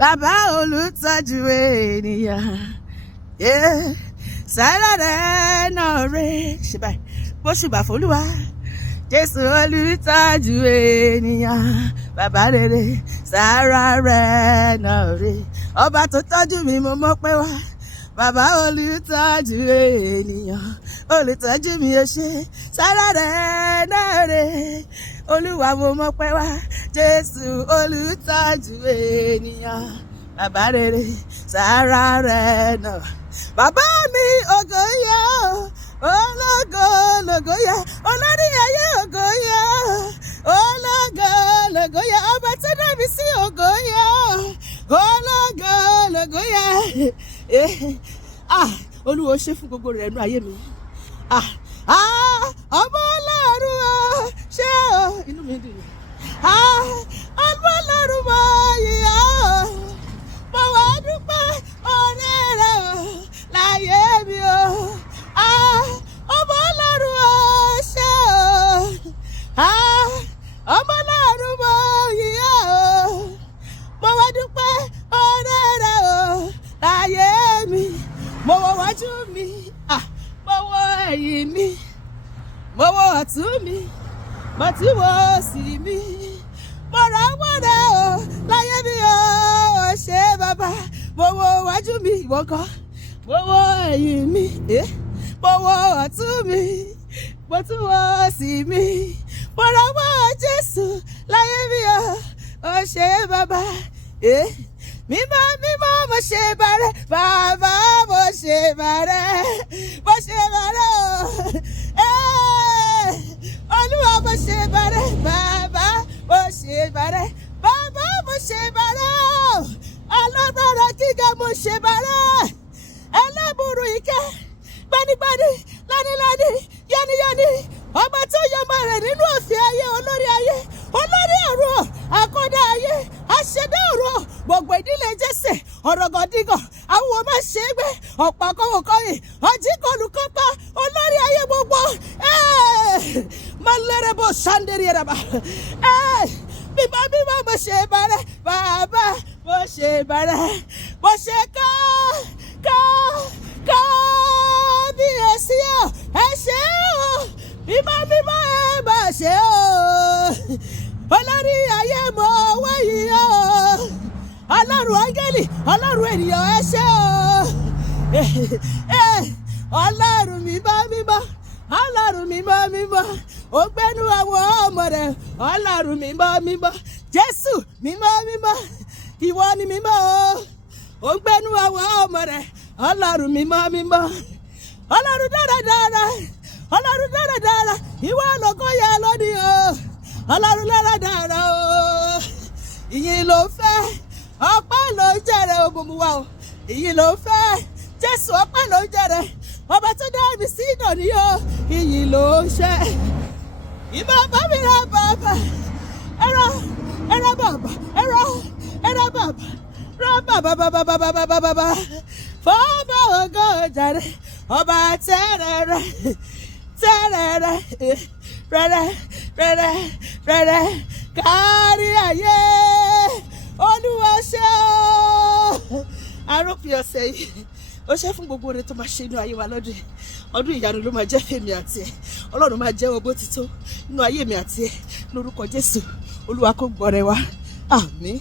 bàbá olùtọ́jú ènìyàn. Saara rẹ̀ náà rè ṣe báyìí bó ṣùgbà f'Olúwa. Jésù olùtọ́jú ènìyàn, bàbá rere, saara rẹ̀ náà rè. Ọba tó tọ́jú mi mo mọ̀ pé wá. Bàbá olùtọ́jú ènìyàn, olùtọ́jú mi ò ṣe, saara rẹ̀ náà rè. Olúwa mo mọ̀ pé wá. Jésù olùtọ́jú ènìyàn, bàbá rere, saara rẹ̀ náà. Bàbá mi ògo yẹ ológo lógo yẹ, olórí ayé ògo yẹ ológo lógo yẹ, ọba tó dá mi sí ògo yẹ ológo lógo yẹ. Olúwa ṣe fún gbogbo rẹ̀ nínú ayé mi. Ọmọ Ọlọ́run ṣé o, inú mi dùn. Ọmọ Ọlọ́run mọ yìí mo wá dúpẹ́ ọ̀rẹ́ rẹ̀ láyé mi o. Ọmọ Ọlọ́run ṣé o, ọmọ Ọlọ́run mọ yìí mo wá dúpẹ́ ọ̀rẹ́ rẹ̀ láyé mi. Mo wo wájú mi, mo wo ẹ̀yìn mi, mo wo ọ̀tún mi, mo tún wo òsì mi. Mo rọ́wọ́ rẹ̀ láyé mi o, ṣé bàbá. Mo wo wájú mi, ìwọ kọ́. Mo wo ẹ̀yìn mi, mo wo ọ̀tún mi, mo tún wo òsì mi. Mo rọ́wọ́ Jésù láyé mi o, ṣé bàbá. Mímọ́ mímọ́ mo ṣe bàrẹ̀, bàbá mo ṣe bàrẹ̀, mo ṣe bàrẹ̀ o. Olúwa mo ṣe bàrẹ̀, bàbá mo ṣe bàrẹ̀, bàbá mo ṣe bàrẹ̀ o. Alágbára gíga mo ṣe bàrẹ̀, ẹlẹ́bùrú ìkẹ́, gbanigbani, lánilání, yániyáni, ọba tó yọmọ rẹ̀ nínú òfin ayé, olórí ọ̀run, àkọ́dá ayé, aṣẹ̀dá ọ̀run, gbogbo ìdílé Jésè, ọ̀rọ̀gọ̀dìgọ̀, àwọn ọmọ ṣe é gbé, ọ̀pọ̀ kọ́wọ́kọ́yìn, ọ̀jíkọlùkọ́pá, olórí ayé gbogbo. Malérébó ṣàndéríyàrá. Mímọ́ mo ṣe bàrẹ̀, bàbá mo ṣe bàrẹ̀, mo ṣe kábíyèsí o, ẹ ṣé o. Mímọ́ ẹ bá ṣe o. Olórí ayé mo wáyé o. Ọlọ́run áńgẹ́lì, ọlọ́run ènìyàn ẹ ṣé o. Ọlọ́run mímọ́, ọlọ́run mímọ́, ó gbénú àwọn ọmọ rẹ̀. Ọlọ́run mímọ́, Jésù mímọ́, ìwọ ni mímọ́ o. Ó gbénú àwọn ọmọ rẹ̀. Ọlọ́run mímọ́, ọlọ́run dáradára, ọlọ́run dáradára, ìwọ lógo yẹ lónìí o. Ọlọ́run dáradára o. Ìyìn ló fẹ́, ọpẹ́ ló jẹrẹ òmùmù wa o. Ìyìn ló fẹ́, Jésù ọpẹ́ ló jẹrẹ, ọba tó dá mi sí ìdọ̀ní o. Ìyìn ló ń ṣe. Ìmọ̀ bá mi ra bàbá, ẹ̀rọ bàbá, ẹ̀rọ bàbá, fọ́ọ̀mù ògo jàre, ọba tẹ́rẹ̀rẹ̀, rẹ̀rẹ̀, kárí ayé, Olúwa ṣe o. Arópin ọ̀sẹ̀ yìí, ó ṣe fún gbogbo oore tó máa ṣe inú ayé wa lọ́dún yìí. Ọdún ìyanu ló máa jẹ́ fèmí àti ẹ̀. Ọlọ́run máa jẹ́wọ́ bó ti tó nínú ayé mi àti ẹ̀. Lórúkọ Jésù, Olúwa kó gbọ́rẹ̀ wa. Àmín.